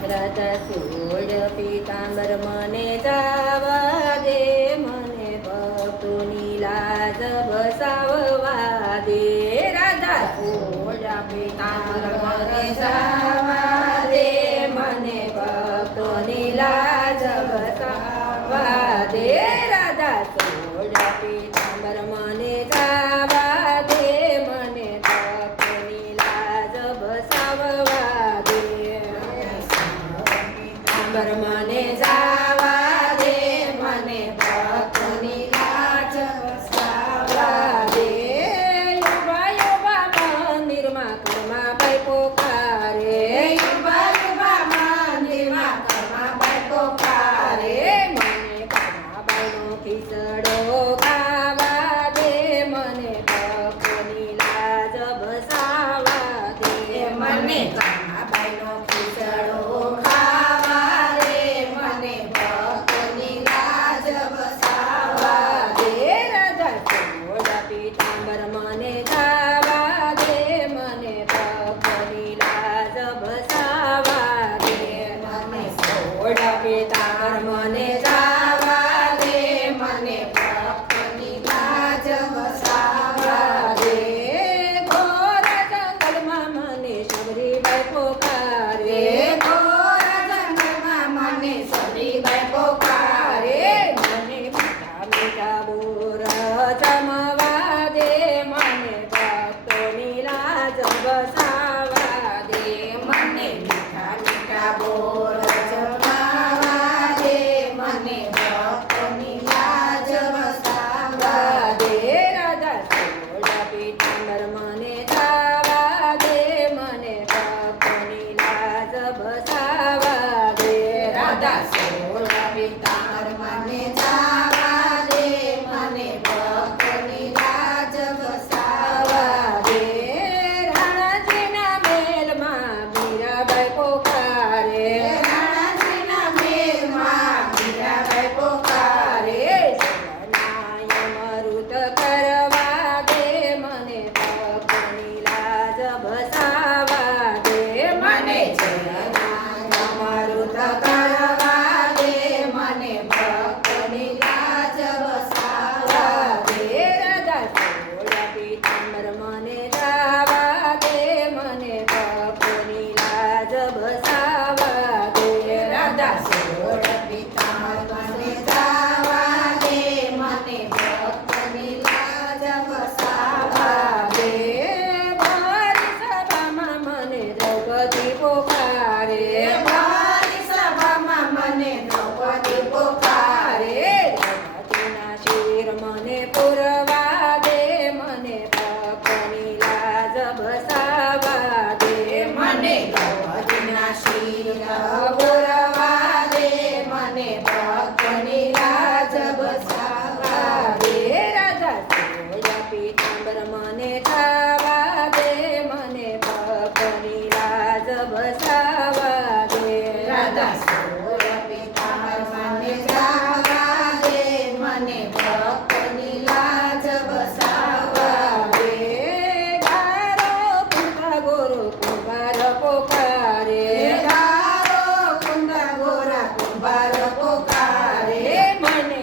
રાધા સોળ પીતાંબર મને જાવા દે, મને ભક્તોની લાજ બસાવવા દે. રાધા સોળ પીતાંબર મને જાવા દે, મને ભક્તોની લાજ બસાવવા દે. રાધા સોળ પીતાંબર મને જાવા દે, મને ભક્તોની લાજ બસાવવા દે. પીતાંબર મને જાવા દે, મને ભક્તોની લાજ બસાવવા દે. યુવા યુવા મંદિરમાં કર્માબાઈ પોકારે, યુવા યુવા મંદિરમાં કર્માબાઈ પોકારે. મને કર્માબાઈનો ખીચડો ખાવા દે, મને ભક્તોની લાજ બસાવવા દે. મને કર્માબાઈનો ખીચડો ખાવા દે, મને ભક્તોની લાજ બસાવવા દે. રાધા સોળ પીતાંબર મને જાવા દે, મને ભક્તોની લાજ બસાવવા દે. મને સોળ પીતાંબર મને જાવા દે, મને ભક્તોની લાજ બસાવવા દે. ઘોર જંગલમાં મને શબરીબાઈ પોકારે, ઘોર જંગલમાં મને શબરીબાઈ પોકારે. મને મીઠા મીઠા બોર જમવા દે, મને ભક્તોની લાજ બસાવવા દે. મને મીઠા મીઠા બોર જમવા દે, મને ભક્તોની લાજ બસાવવા દે. રાધા સોળ પીતાંબર મને જાવા દે, મને ભક્તોની લાજ બસાવવા દે. રાધા સોળ પીતાંબર મને જાવા દે, મને ભક્તોની લાજ બસાવવા દે. રાણાજીના મેલમાં મીરાબાઈ પોકારે, રાણાજીના મેલમાં મીરાબાઈ પોકારે. સવનાય અમૃત કરવા દે, મને ભક્તોની લાજ બસાવવા દે. મને જયનાય અમૃત કરવા દે, મને ભક્તોની લાજ બસાવવા દે. રાધા સોળ પીતાંબર મને જાવા દે, મને ભક્તોની લાજ બસાવવા દે. રાધા સોળ પીતાંબર મને જાવા દે, મને ભક્તોની લાજ બસાવવા દે. મારી સભામાં મને દ્રૌપદી પોકારે, મારી સભામાં મને દ્રૌપદી પોકારે. દ્રૌપદીના શિર મને પુરવા દે, મને ભક્તોની લાજ બસાવવા દે. મને દ્રૌપદીના શિર પુરવા દે, મને ભક્તોની લાજ બસાવવા દે. રાધા સોળ પીતાંબર મને જાવા દે, મને ભક્તોની લાજ બસાવવા દે. રાધા સોળ પીતાંબર મને જાવા દે, મને ભક્તોની લાજ બસાવવા દે. ગારો કુંભા ગોરો કુંભાર પોકારે, ગારો કુંભા ગોરા કુંભાર પોકારે. મને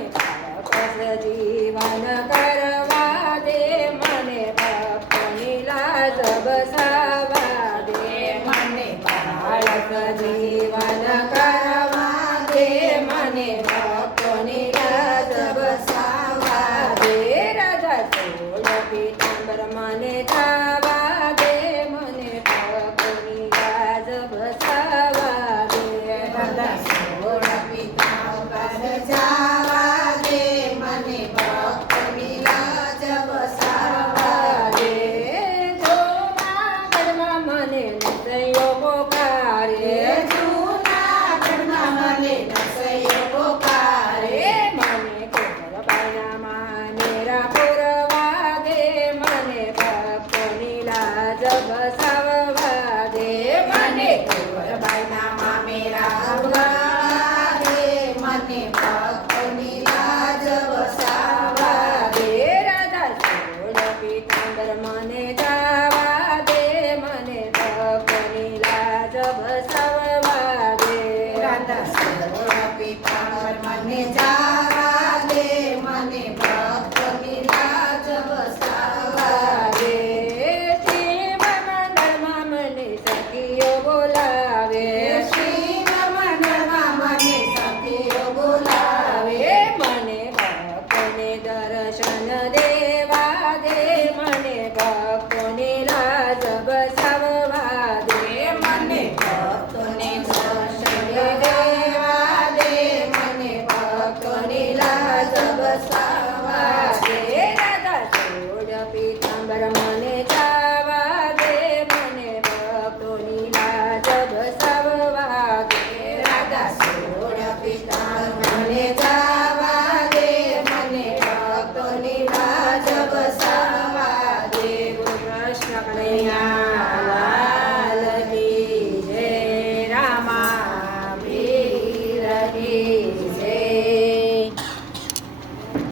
બાળક જીવન કરવા દે, મને ભક્તોની લાજ બસાવવા દે. મને બાળક જીવન કરવા દે, મને ભક્તોની લાજ બસાવવા દે. રાધા સોળ પીતાંબર મને જાવા દે, મને ભક્તોની લાજ બસાવવા દે. રાધા સોળ પીતાંબર જાવા દે, મને ભક્તોની લાજ બસાવવા દે. જૂનાગઢમાં મને નરસૈયો પોકારે, જૂનાગઢમાં મને નરસૈયો પોકારે. મને કુંવરબાઈના મામેરા પુરવા દે, મને ભક્તોની લાજ બસાવવા દે. મને કુંવરબાઈના મામેરા પુરવા દે, મને ભક્તોની લાજ બસાવવા દે. રાધા સોળ પીતાંબર મને જાવા દે, મને ભક્તોની લાજ બસાવવા દે. કનૈયા